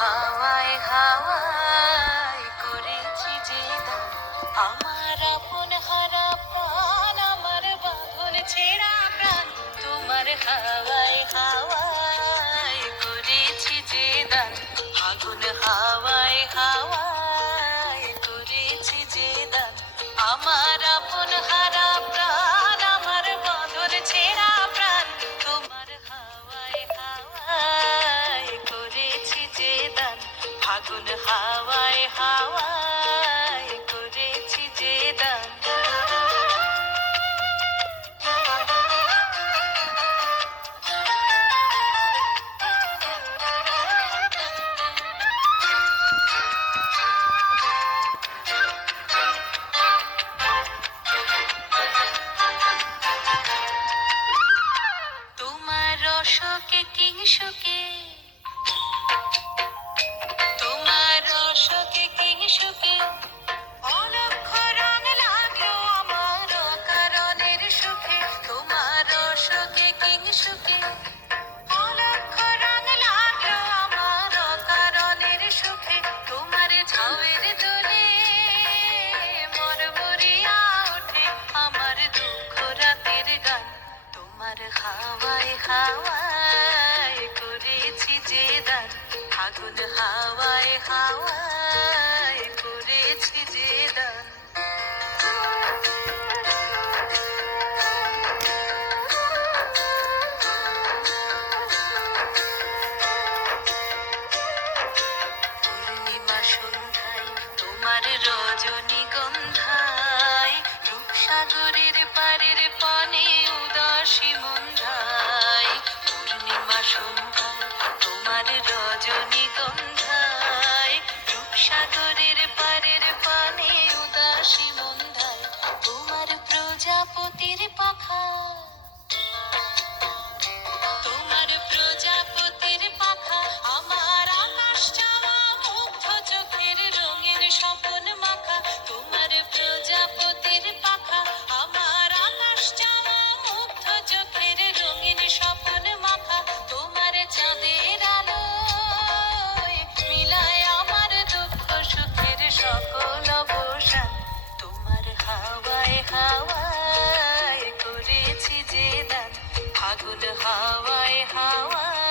হাওয়ায় হাওয়ায় করেছি যে দান, আমার আপন হারা প্রাণ, আমার বাঁধন ছেঁড়া প্রাণ, তোমার হাওয়ায় হাওয়ায় করেছি যে দান, আগুন হাওয়ায় হাওয়ায় করেছি যে দান, আমার আপন হারা প্রাণ, আমার বাঁধন ছেঁড়া প্রাণ, তোমার হাওয়ায় হাওয়ায় করেছি যে দান, আগুন হাওয়ায় হাওয়ায় করেছি যে দান। তোমার রসকে কিংসুকে, তোমার রসকে কিংসুকে অলক্ষ রং লাগলো আমার অকারণের সুখে, তোমার রসকে কিংসুকে অলক্ষ রং লাগলো আমার অকারণের সুখে, তোমার ঝাউয়ের দোলে মরমরিয়া ওঠে আমার দুঃখ রাতের গান, তোমার হাওয়ায় হাওয়ায় করেছি যে দান, আগুন হাওয়ায় হাওয়ায় করেছি যে দান। পূর্ণিমা সন্ধ্যায় তোমার রজনীগন্ধায়, রূপসাগরের পারের পানে উদাসী মন্ধায়, পূর্ণিমা সন্ধ্যায় তোমার রজনীগন্ধায়, রূপসাগরের পারের পানে উদাসী মন্ধায়, তোমার প্রজাপতির পাখা, তোমার প্রজাপতির পাখা, আমার আকাশ চাওয়া মুগ্ধ চোখের রঙের স্বপন মাখা, তোমার প্রজাপতির পাখা, আমার আকাশ চাওয়া মুগ্ধ চোখের রঙের স্বপন মাখা, তোমার চাঁদের আলোয় মিলায় আমার দুঃখ সুখের সকল অবসান, তোমার হাওয়ায় হাওয়ায় করেছি যে দান, আগুন হাওয়ায় হাওয়ায়